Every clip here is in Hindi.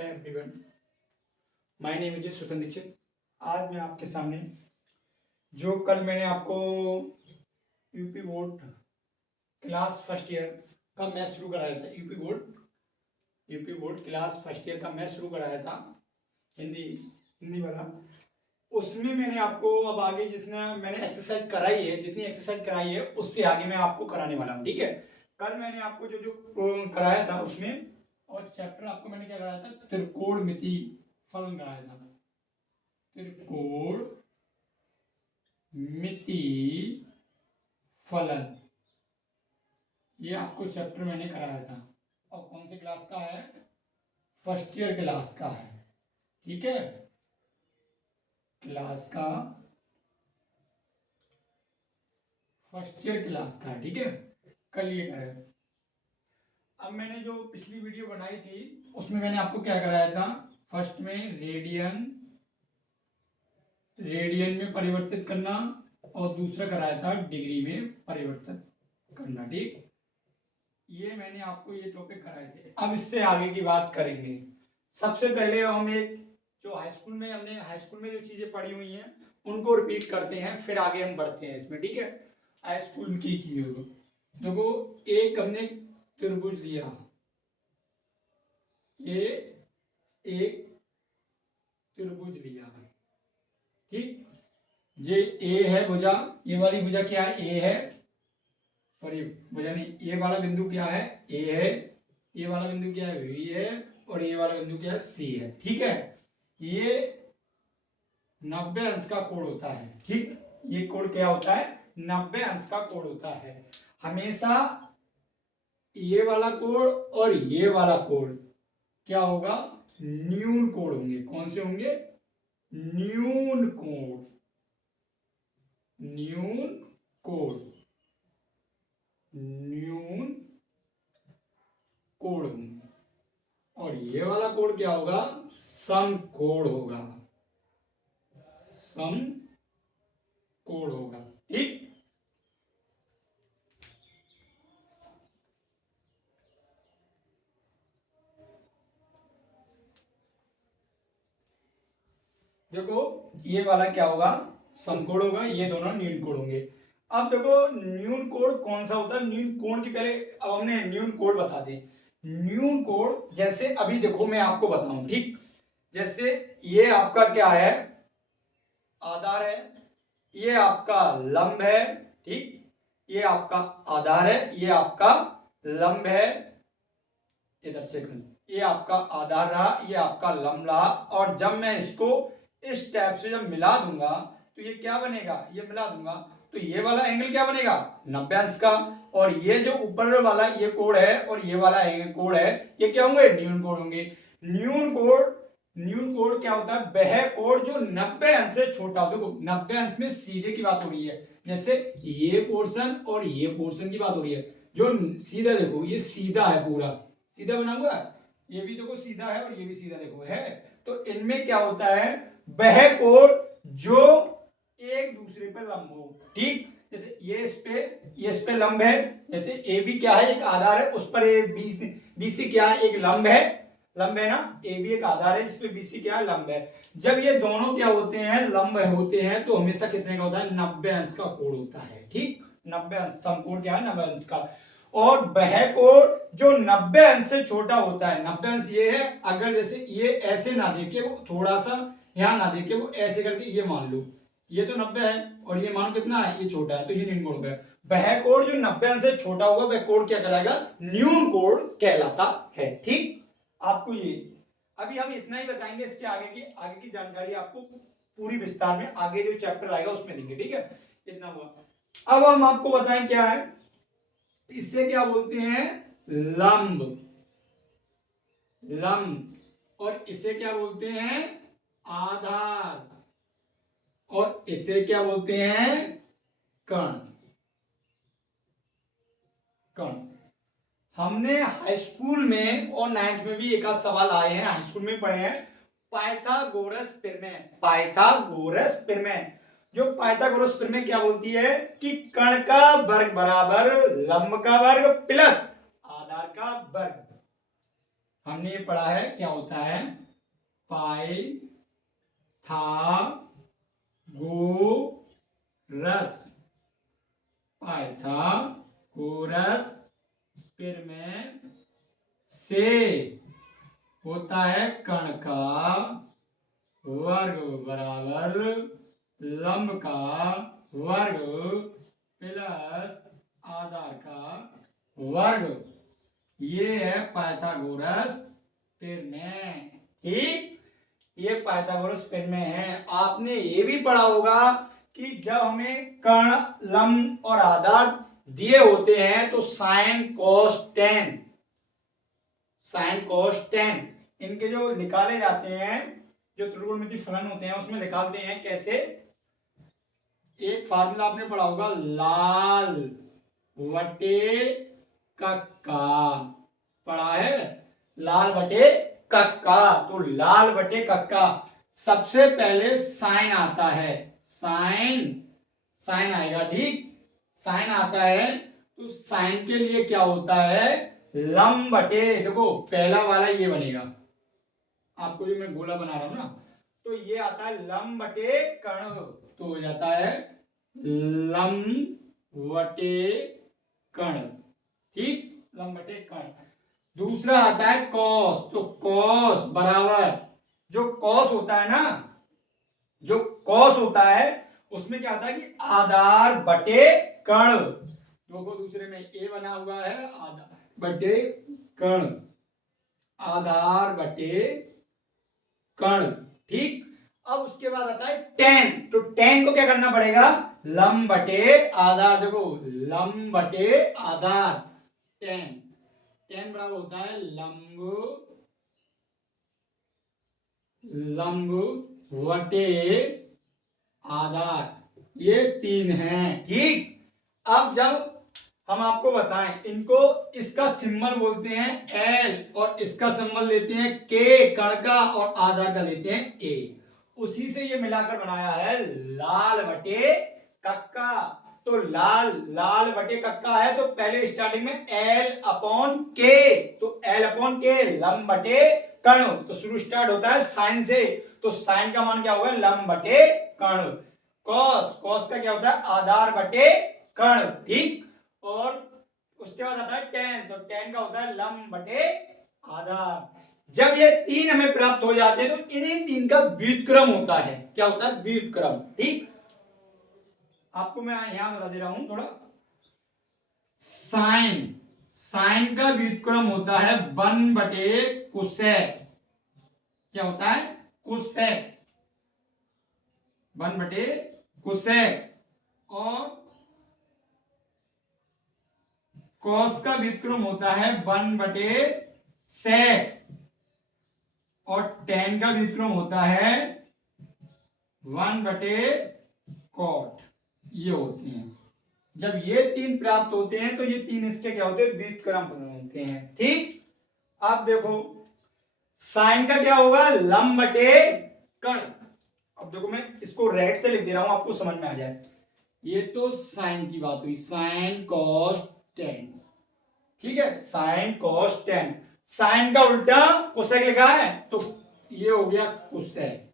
है एवरीवन, माय नेम इज स्वतंत्र दीक्षित। आज मैं आपके सामने जो कल मैंने आपको UP board class first year का मैथ शुरू कराया था, UP board class first year का मैथ शुरू कराया था, हिंदी वाला। उसमें मैंने आपको अब आगे जितना मैंने एक्सरसाइज कराई है, जितनी एक्सरसाइज कराई है उससे आगे मैं आपको कराने वाला हूँ। ठीक है, कल मैंने आपको जो जो कराया था उसमें, और चैप्टर आपको मैंने क्या कराया था, त्रिकोणमिति फलन कराया था। त्रिकोणमिति फलन, ये आपको चैप्टर मैंने कराया था। और कौन सी क्लास का है? फर्स्ट ईयर क्लास का है। ठीक है, क्लास का फर्स्ट ईयर क्लास का है। ठीक है, कल ये करें। अब मैंने जो पिछली वीडियो बनाई थी उसमें मैंने आपको क्या कराया था, फर्स्ट में रेडियन में परिवर्तित करना, और दूसरा कराया था डिग्री में परिवर्तित करना। ठीक, ये मैंने आपको ये टॉपिक कराए थे। अब इससे आगे की बात करेंगे। सबसे पहले हम एक जो हमने हाई स्कूल में जो चीजें पढ़ी हुई हैं उनको रिपीट करते हैं, फिर आगे हम बढ़ते हैं इसमें। ठीक है, हाई स्कूल की चीजों को देखो। एक हमने त्रिभुज लिया, ये एक त्रिभुज लिया। ठीक, ये ए है भुजा, ये वाली भुजा क्या है? ए है। सॉरी, भुजा नहीं, ये वाला बिंदु क्या है? ए है। ये वाला बिंदु क्या है? बी है। और ये वाला बिंदु क्या है? सी है। ठीक है, ये 90 अंश का कोण होता है। ठीक, ये कोण क्या होता है? 90 अंश का कोण होता है। हमेशा ये वाला कोण और ये वाला कोण क्या होगा? न्यून कोण होंगे। कौन से होंगे? न्यून कोण, न्यून कोण, न्यून कोण होंगे। और ये वाला कोण क्या होगा? समकोण होगा, समकोण होगा। ठीक, देखो ये वाला क्या होगा? समकोण होगा, ये दोनों न्यून कोण होंगे। अब देखो न्यून कोण कौन सा होता है? न्यून कोण की पहले अब हमने न्यून कोण बता दें। न्यून कोण जैसे अभी देखो मैं आपको बताऊं। ठीक, जैसे ये आपका क्या है? आधार है, ये आपका लंब है। ठीक, ये आपका आधार है, ये आपका लंब है। इधर से ये आपका आधार रहा, ये आपका लंब रहा। और जब मैं इसको इस टाइप से जब मिला दूंगा तो ये क्या बनेगा? ये मिला दूंगा तो ये वाला एंगल क्या बनेगा? 90 अंश का। और ये जो ऊपर वाला ये कोण है और ये वाला कोण है, ये क्या होंगे? न्यून कोण होंगे। न्यून कोण क्या होता है? वह कोण जो 90 अंश से छोटा हो। देखो 90 अंश में सीधे की बात हो रही है, जैसे ये पोर्शन और ये पोर्शन की बात हो रही है। जो सीधा देखो, ये सीधा है, पूरा सीधा बना हुआ है। ये भी देखो सीधा है और ये भी सीधा देखो है। तो इनमें क्या होता है? वह कोण जो एक दूसरे पर लंब हो। ठीक, जैसे ये इस पे लंब है। जैसे ए बी क्या है? एक आधार है, उस पर ए बी सी क्या है? एक लंब है। लंब है ना, ए बी एक आधार है जिसपे बी सी क्या है? लंब है। जब ये दोनों क्या होते हैं? लंब होते हैं, तो हमेशा कितने का होता है? 90 अंश का कोण होता है। ठीक, 90 अंश, समकोण क्या है? 90 अंश का। और वह कोण जो 90 अंश से छोटा होता है, 90 अंश ये है। अगर जैसे ये ऐसे ना देखे, वो थोड़ा सा यहां ना देखे, वो ऐसे करके ये मान लो ये तो 90 है और ये मान कितना है? ये छोटा है, तो ये न्यून कोण हो गया। वह कोण जो 90 अंश से छोटा होगा वह कोण क्या कहलाएगा? न्यून कोण कहलाता है। ठीक, आपको ये अभी हम इतना ही बताएंगे। इसके आगे की जानकारी आपको पूरी विस्तार में आगे जो चैप्टर आएगा उसमें देंगे। ठीक है, इतना हुआ। अब हम आपको बताएं क्या है, इसे क्या बोलते हैं? लंब, लंब। और इसे क्या बोलते हैं? आधार। और इसे क्या बोलते हैं? कण, कण। हमने हाई स्कूल में और 9th में भी एक आध सवाल आए हैं, हाई स्कूल में पढ़े हैं, पाइथागोरस प्रमेय। पाइथागोरस प्रमेय, जो पाइथागोरस प्रमेय क्या बोलती है कि कण का वर्ग बराबर लंब का वर्ग प्लस आधार का वर्ग। हमने ये पढ़ा है क्या होता है पाई था गो रस, पाइथागोरस, फिर में से होता है कण का वर्ग बराबर लंब का वर्ग प्लस आधार का वर्ग। ये है पाइथागोरस प्रमेय। ठीक, ये पाइथागोरस प्रमेय है। आपने ये भी पढ़ा होगा कि जब हमें कर्ण लंब और आधार दिए होते हैं तो sine cos ten, sine cos ten इनके जो निकाले जाते हैं, जो त्रिकोणमिति फलन होते हैं उसमें निकालते हैं कैसे। एक फार्मूला आपने पढ़ा होगा लाल बटे कक्का, पढ़ा है लाल बटे कक्का। तो लाल बटे कक्का सबसे पहले साइन आता है, साइन साइन आएगा। ठीक, साइन आता है तो साइन के लिए क्या होता है लंब बटे, देखो पहला वाला ये बनेगा, आपको जो मैं गोला बना रहा हूं ना, तो ये आता है लंब बटे कर्ण, तो हो जाता है लंब बटे कर्ण। ठीक, लंब बटे कर्ण। दूसरा आता है कॉस, तो कॉस बराबर जो कॉस होता है ना, जो कॉस होता है उसमें क्या होता है कि आधार बटे कर्ण, देखो दूसरे में ए बना हुआ है आधार बटे कर्ण, आधार बटे कर्ण। ठीक, अब उसके बाद आता है टेन, तो टेन को क्या करना पड़ेगा लंब बटे आधार, देखो लंब बटे आधार टेन, टेन बराबर होता है लंब बटे आधार, ये तीन हैं। ठीक, अब जब हम आपको बताएं इनको, इसका सिंबल बोलते हैं एल और इसका सिंबल लेते हैं के, कण का और आधार का लेते हैं ए, उसी से ये मिलाकर बनाया है लाल बटे कक्का। तो लाल लाल बटे कक्का है तो पहले स्टार्टिंग में एल अपॉन के, तो एल अपॉन के लंब बटे कर्ण, तो शुरू स्टार्ट होता है साइन से, तो साइन का मान क्या होगा लंब बटे कर्ण। कॉस, कॉस का क्या होता है आधार बटे कर्ण। ठीक, और उसके बाद आता है टेन, तो टेन का होता है लंब बटे आधार। जब ये तीन हमें प्राप्त हो जाते हैं तो इन्हीं तीन का व्युत्क्रम होता है, क्या होता है व्युत्क्रम। ठीक, आपको मैं यहां बता दे रहा हूं थोड़ा, साइन, साइन का व्युत्क्रम होता है 1 बटे कोसेक, क्या होता है कोसेक, 1 बटे कोसेक। और कॉस का व्युत्क्रम होता है 1 बटे सेक, और टेन का व्युत्क्रम होता है 1 बटे कॉट। ये होते हैं, जब ये तीन प्राप्त होते हैं तो ये तीन इसके क्या होते हैं व्युत्क्रम होते हैं। ठीक, अब देखो साइन का क्या होगा लंब बटे कर्ण। अब देखो मैं इसको रेड से लिख दे रहा हूं आपको समझ में आ जाए। ये तो साइन की बात हुई, साइन कॉस टेन, ठीक है साइन कॉस टेन। साइन का उल्टा कोसेक लिखा है तो ये हो गया कोसेक।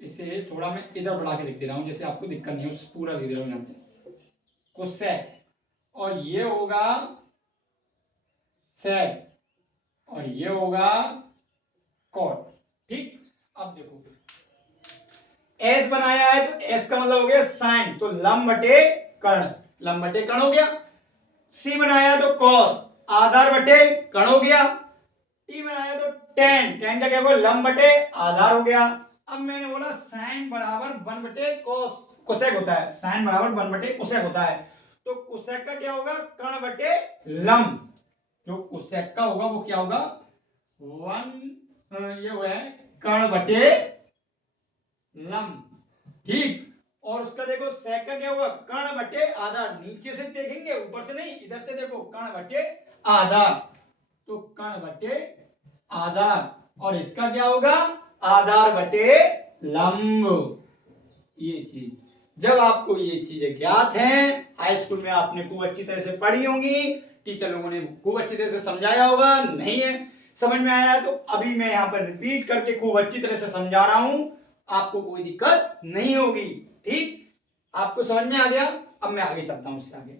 इसे थोड़ा मैं इधर बढ़ा के लिख दे रहा हूं जैसे आपको दिक्कत नहीं हो, पूरा लिख दे रहा हूं यहां पे कोसेक, और ये होगा सेक, और ये होगा कॉट। ठीक, अब देखो एस बनाया है तो एस का मतलब हो गया साइन, तो लंब बटे कर्ण, लंब बटे कर्ण हो गया। सी बनाया तो कॉस, आधार बटे कर्ण हो गया। टी बनाया तो टेन, टेन का क्या होगा लंब बटे आधार हो गया। अब मैंने बोला साइन बराबर 1 बटे कॉस, कोसेक होता है, साइन बराबर 1 बटे कोसेक होता है, तो कोसेक का क्या होगा कर्ण बटे लंब, जो कोसेक का होगा वो क्या होगा 1 ये हुआ है कर्ण बटे लंब। ठीक, और उसका देखो सेक का क्या होगा कर्ण बटे आधार, नीचे से देखेंगे ऊपर से नहीं, इधर से देखो कर्ण बटे आधार, तो कर्ण बटे आधार, और इसका क्या होगा आधार बटे लंब। ये चीज जब आपको ये चीजें ज्ञात हैं, हाई स्कूल में आपने खूब अच्छी तरह से पढ़ी होंगी, टीचर लोगों ने खूब अच्छी तरह से समझाया होगा। नहीं है समझ में आया तो अभी मैं यहाँ पर रिपीट करके खूब अच्छी तरह से समझा रहा हूं, आपको कोई दिक्कत नहीं होगी। ठीक, आपको समझ में आ गया। अब मैं आगे चलता हूं उससे आगे।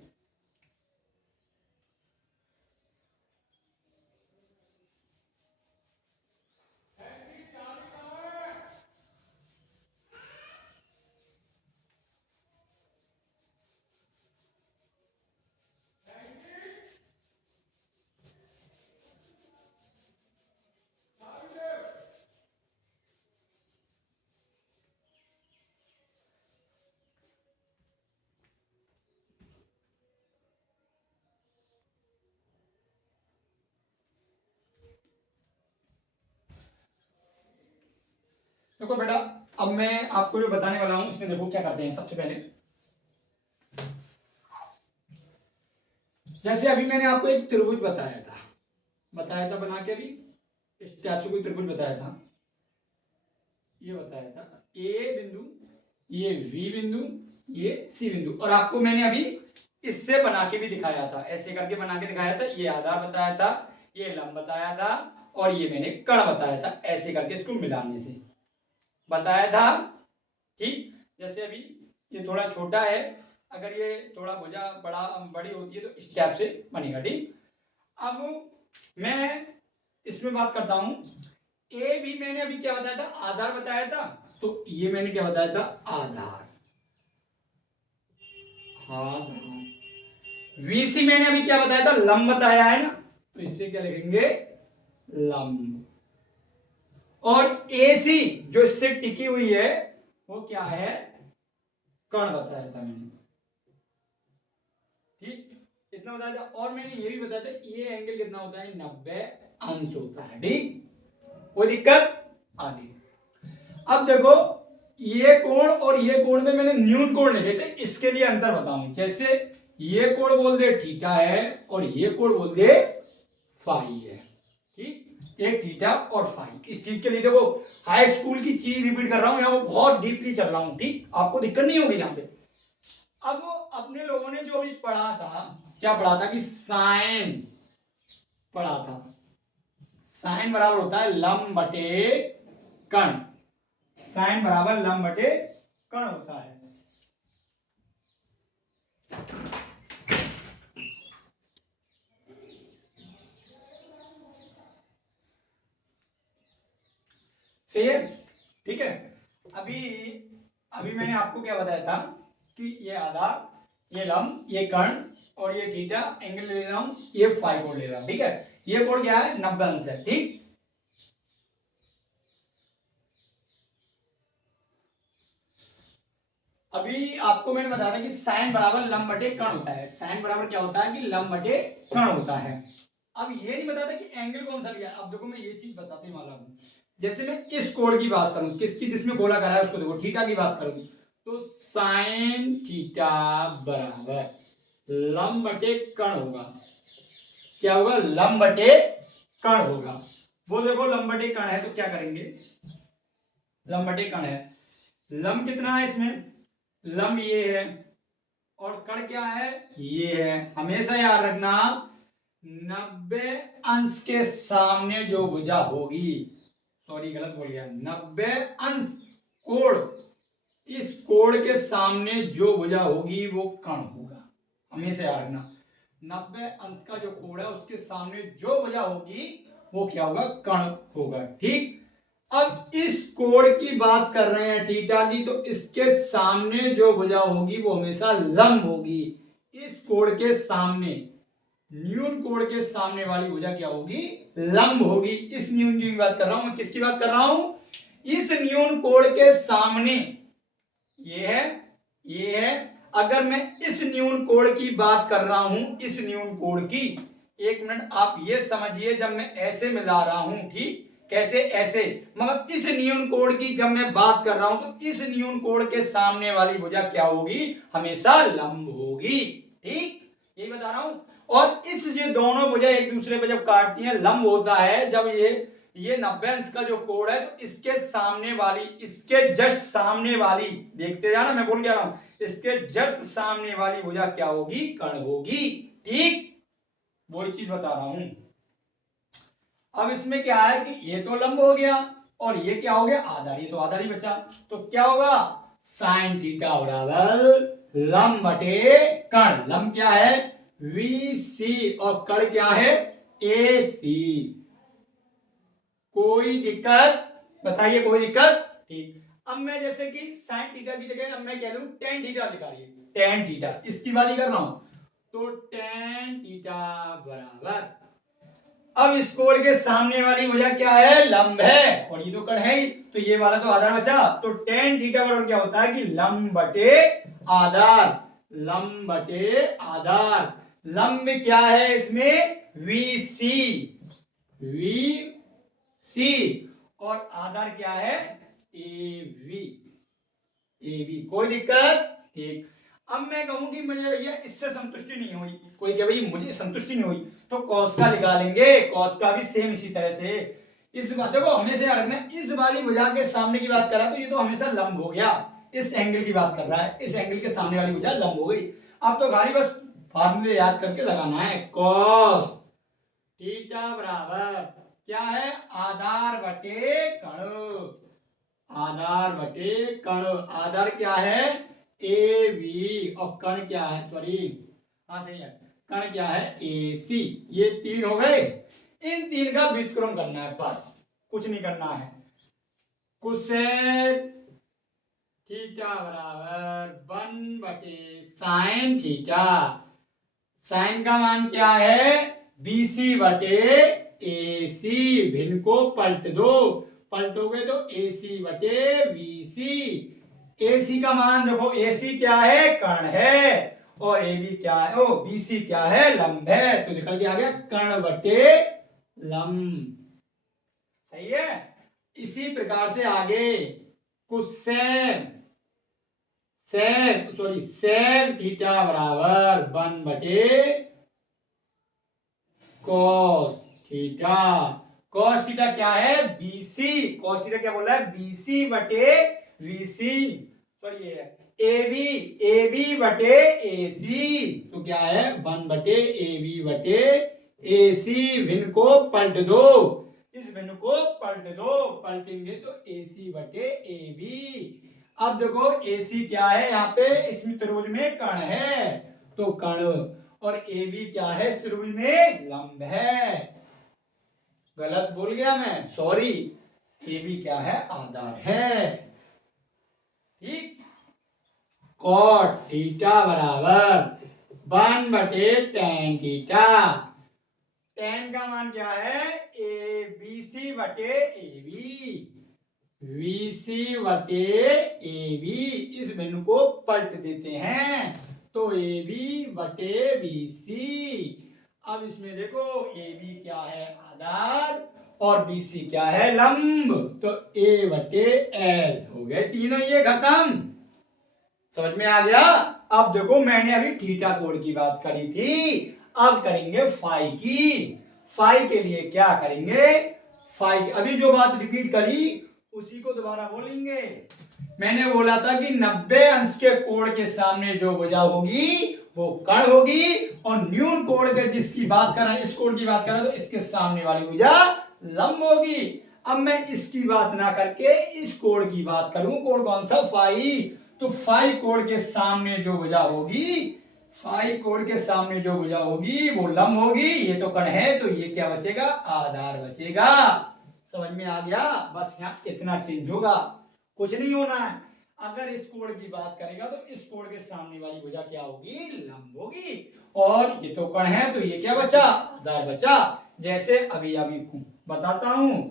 देखो बेटा, अब मैं आपको जो बताने वाला हूं उसमें देखो क्या करते हैं। सबसे पहले जैसे अभी मैंने आपको एक त्रिभुज बताया था बना के, अभी इस टाइप से कोई त्रिभुज बताया था, ये बताया था ए बिंदु, ये बी बिंदु, ये सी बिंदु, और आपको मैंने अभी इससे बना के भी दिखाया था, ऐसे करके बना के दिखाया था। ये आधार बताया था, ये लंब बताया था, और ये मैंने कण बताया था, ऐसे करके इसको मिलाने से बताया था। ठीक, जैसे अभी ये थोड़ा छोटा है, अगर ये थोड़ा भुजा बड़ी होती है तो इस टाइप से बनेगा। ठीक, अब मैं इसमें बात करता हूं। ए भी मैंने अभी क्या बताया था, आधार बताया था, तो ये मैंने क्या बताया था, आधार। वीसी मैंने अभी क्या बताया था, लंब बताया है ना, तो इससे क्या लिखेंगे, लंब। और एसी जो इससे टिकी हुई है वो क्या है, कण बताया था मैंने। ठीक, इतना बताया था। और मैंने ये भी बताया था ये एंगल कितना होता है, 90 अंश होता है। ठीक, कोई दिक्कत आगे। अब देखो, ये कोण और ये कोण में मैंने न्यून कोण लिखे थे, इसके लिए अंतर बताऊं। जैसे ये कोण बोल दे थीटा है और ये कोण बोल दे फाई है। ठीक, एक थीटा और फाई। इस चीज के लिए देखो, हाई स्कूल की चीज रिपीट कर रहा हूं, यहाँ बहुत डीपली चल रहा हूं। ठीक, आपको दिक्कत नहीं होगी यहाँ पे। अब अपने लोगों ने जो अभी पढ़ा था, क्या पढ़ा था कि साइन पढ़ा था। साइन बराबर होता है लंब बटे कण। साइन बराबर लंब बटे कण होता है। सही है, ठीक है। अभी अभी मैंने आपको क्या बताया था कि ये आधार, ये लंब, ये कर्ण और ये थीटा एंगल ले रहा हूं, ये फाई कोण ले रहा हूं। ठीक है, ये कोण क्या है, 90 अंश है। ठीक, अभी आपको मैंने बताया था कि साइन बराबर लंब बटे कर्ण होता है। साइन बराबर क्या होता है कि लंब बटे कर्ण होता है। अब ये नहीं बताया था कि एंगल कौन सा लिया। अब देखो मैं ये चीज बताने वाला हूं। जैसे मैं इस कोण की बात करूं, किसकी, जिसमें गोलाकार है उसको देखो, थीटा की बात करूं, तो साइन थीटा बराबर लंब बटे कर्ण होगा। क्या होगा, लंब बटे कर्ण होगा। वो देखो लंब बटे कर्ण है तो क्या करेंगे, लंब बटे कर्ण है, लंब कितना है इसमें, लंब ये है और कर्ण क्या है, ये है। हमेशा याद रखना 90 अंश के सामने जो भुजा होगी, सॉरी गलत बोल गया, 90 अंश कोण, इस कोण के सामने जो भुजा होगी वो कर्ण होगा। हमेशा याद रखना 90 अंश का जो कोण है उसके सामने जो भुजा होगी वो क्या होगा, कर्ण होगा। ठीक, अब इस कोण की बात कर रहे हैं थीटा की, तो इसके सामने जो भुजा होगी वो हमेशा लंब होगी। इस कोण के सामने, न्यून कोण के सामने वाली भुजा क्या होगी, लंब होगी। इस न्यून की बात कर रहा हूं मैं, किसकी बात कर रहा हूं, इस न्यून कोण के सामने, ये है, ये है। अगर मैं इस न्यून कोण की बात कर रहा हूं, इस न्यून कोण की, एक मिनट आप ये समझिए, जब मैं ऐसे मिला रहा हूं, ठीक, कैसे, ऐसे, मगर इस न्यून कोण की जब मैं बात कर रहा हूं तो इस न्यून कोण के सामने वाली भुजा क्या होगी, हमेशा लंब होगी। ठीक, यही बता रहा हूं। और इस जो दोनों भुजा एक दूसरे पे जब काटती हैं, लंब होता है जब ये 90 अंश का जो कोण है, तो इसके सामने वाली, इसके जस्ट सामने वाली, देखते जाना मैं बोल क्या रहा हूं, इसके जस्ट सामने वाली भुजा क्या होगी, कर्ण होगी। ठीक, वही चीज बता रहा हूं। अब इसमें क्या है कि ये तो लंब हो गया और ये क्या हो गया, आधार, ये तो आधार ही बचा। तो क्या होगा, साइन थीटा बराबर लंब बटे कण। लंब क्या है, वी सी, और कण क्या है, ए सी। कोई दिक्कत बताइए, कोई दिक्कत? ठीक। अब मैं जैसे कि साइन थीटा की जगह अब मैं कह लूं टेन थीटा लिखा रही है, टेन थीटा, इसकी बात ही कर रहा हूं। तो टेन थीटा बराबर, अब इस कोण के सामने वाली भुजा क्या है, लंब है, और ये तो कण है ही, तो ये वाला तो आधार बचा। तो टेन थीटा बराबर क्या होता है कि लंब बटे आधार, लंब बटे आधार। लंब क्या है इसमें, वी सी, वी सी, और आधार क्या है, ए वी, ए वी। कोई दिक्कत? ठीक। अब मैं कहूं कि मुझे भैया इससे संतुष्टि नहीं हुई, कोई कहे भाई मुझे संतुष्टि नहीं हुई, तो कॉस का निकालेंगे, कॉस का भी सेम इसी तरह से। इस बात देखो हमेशा याद रखना, इस वाली भुजा के सामने की बात कर रहा है तो ये तो हमेशा लंब हो गया, इस एंगल की बात कर रहा है, इस एंगल के सामने वाली भुजा लंब हो गई। अब तो खाली बस फार्मूले याद करके लगाना है, कॉस थीटा बराबर क्या है, आधार बटे कण, आधार बटे कण। आधार क्या है, ए वी, और कण क्या है, सॉरी हाँ सही है, कण क्या है, ए सी। ये तीन हो गए, इन तीन का व्युत्क्रम करना है, बस कुछ नहीं करना है। कोसेक थीटा बराबर 1/sin थीटा, साइन का मान क्या है, बीसी बटे ए सी, भिन्न को पलट दो, पलटोगे तो ए सी बटे बीसी। ए सी का मान देखो, ए सी क्या है, कर्ण है, और ए बी क्या है, ओ बी सी क्या है, लंब है, तो निकल के आ गया कर्ण बटे लंब। सही है। इसी प्रकार से आगे कुसेक सेक थीटा बराबर 1/cos थीटा। cos थीटा क्या है, बीसी, cos थीटा क्या बोल रहा है, बीसी बटे वीसी, सॉरी ये ए बी बटे ए सी, तो क्या है 1/AB बटे ए सी। भिन्न को पलट दो, इस भिन्न को पलट दो, पलटेंगे तो ए सी बटे ए बी। अब देखो ए सी क्या है, यहाँ पे इसमें त्रिभुज में कण है, तो कण, और ए बी क्या है, इस त्रिभुज में लंब है। गलत बोल गया मैं, सॉरी, ए बी क्या है, आधार है। ठीक। कॉट थीटा बराबर 1/tan थीटा, tan का मान क्या है, ए बी सी बटे ए बी, वी सी बटे ए बी। इस बिंदु को पलट देते हैं, तो ए बी बटे बी सी। अब इसमें देखो ए बी क्या है, आधार, और बी सी क्या है, लंब, तो ए बटे एल हो गए तीनों ये खत्म। समझ में आ गया। अब देखो मैंने अभी थीटा कोण की बात करी थी, अब करेंगे फाई की। फाई के लिए क्या करेंगे, फाई अभी जो बात रिपीट करी उसी को दोबारा बोलेंगे। मैंने बोला था कि 90 अंश के कोण के सामने जो भुजा होगी वो कण होगी, और न्यून कोण के जिसकी बात कर रहे हैं, इस कोण की बात कर रहे हैं, तो इसके सामने वाली भुजा लंब होगी। अब मैं इसकी बात ना करके इस कोण की बात करूं, कोण कौन सा, फाई। तो फाई कोण के सामने जो भुजा होगी, फाई कोण के सामने जो भुजा होगी वो लंब होगी, ये तो कण है, तो ये क्या बचेगा, आधार बचेगा। समझ में आ गया। बस यहाँ इतना चेंज होगा, कुछ नहीं होना है। अगर इस कोण की बात करेगा तो इस कोण के सामने वाली भुजा क्या होगी, लंब होगी, और ये तो कण है, तो ये क्या बचा, आधार बचा। जैसे अभी बताता हूं,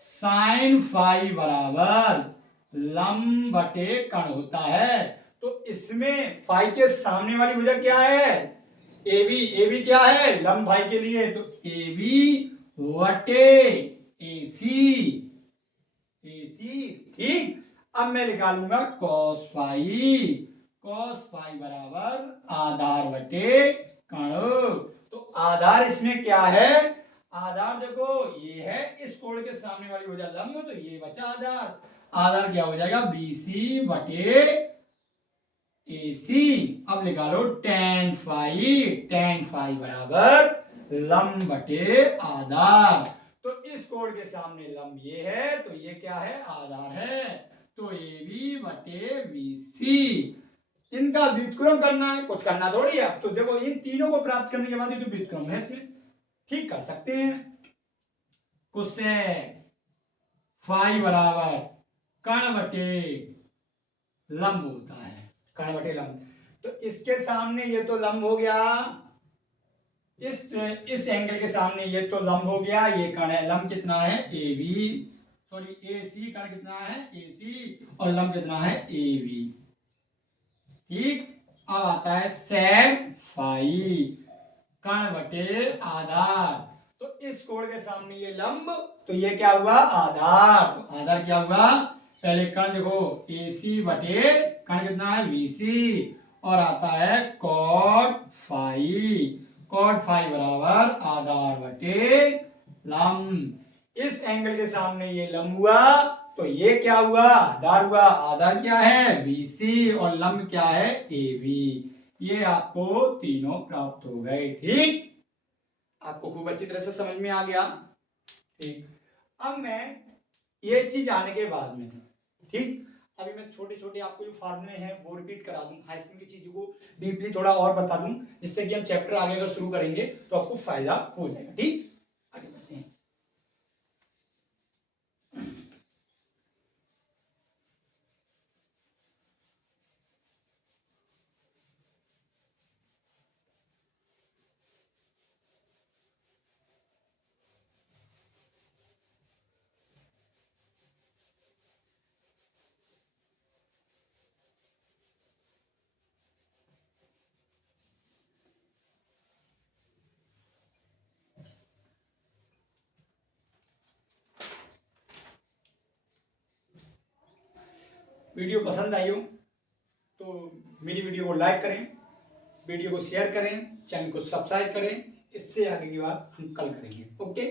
साइन फाई बराबर लंब बटे कण होता है, तो इसमें फाई के सामने वाली भुजा क्या है, ए बी क्या है, लंब फाई के लिए, तो ए बी बटे ए सी, ठीक। अब मैं निकालूंगा cos फाई बराबर आधार बटे कण। तो आधार इसमें क्या है, आधार देखो ये है, इस कोण के सामने वाली भुजा लंब, तो ये बचा आधार। आधार क्या हो जाएगा, BC बटे AC। अब निकालो tan फाई बराबर लंब बटे आधार। तो इस कोण के सामने लंब ये है, तो ये क्या है, आधार है। तो ए बी बटे बी सी। इनका व्युत्क्रम करना है, कुछ करना थोड़ी है। तो देखो इन तीनों को प्राप्त करने के बाद ये तो व्युत्क्रम है, इसमें ठीक कर सकते हैं। कोसेक फाई बराबर कर्ण बटे लंब होता है, कर्ण बटे लंब। तो इसके सामने ये तो लंब हो गया, इस एंगल के सामने ये तो लंब हो गया, ये कर्ण है। लंब कितना है, ए बी, सॉरी ए सी। कर्ण कितना है, ए सी, और लंब कितना है, ए बी। ठीक। अब आता है सेक फाई कर्ण बटे आधार। तो इस कोण के सामने ये लंब, तो ये क्या हुआ, आधार। तो आधार क्या हुआ, पहले कर्ण देखो, ए सी बटे कर्ण कितना है, बी सी, और आता है कॉट फाई। कॉट फाई बराबर आधार बटे लंब। इस एंगल के सामने ये लंब हुआ, तो ये क्या हुआ, आधार हुआ। आधार क्या है, बी सी, और लंब क्या है, ए बी। ये आपको तीनों प्राप्त हो गए। ठीक, आपको खूब अच्छी तरह से समझ में आ गया। ठीक, अब मैं ये चीज आने के बाद में, ठीक, अभी मैं छोटे छोटे आपको जो फार्मूले हैं वो रिपीट करा दूं, हाई स्कूल की चीजों को डीपली थोड़ा और बता दूं, जिससे कि हम चैप्टर आगे अगर शुरू करेंगे तो आपको फायदा हो जाएगा। ठीक, आगे बढ़ते हैं। वीडियो पसंद आई हो तो मेरी वीडियो को लाइक करें, वीडियो को शेयर करें, चैनल को सब्सक्राइब करें। इससे आगे की बात हम कल करेंगे। ओके।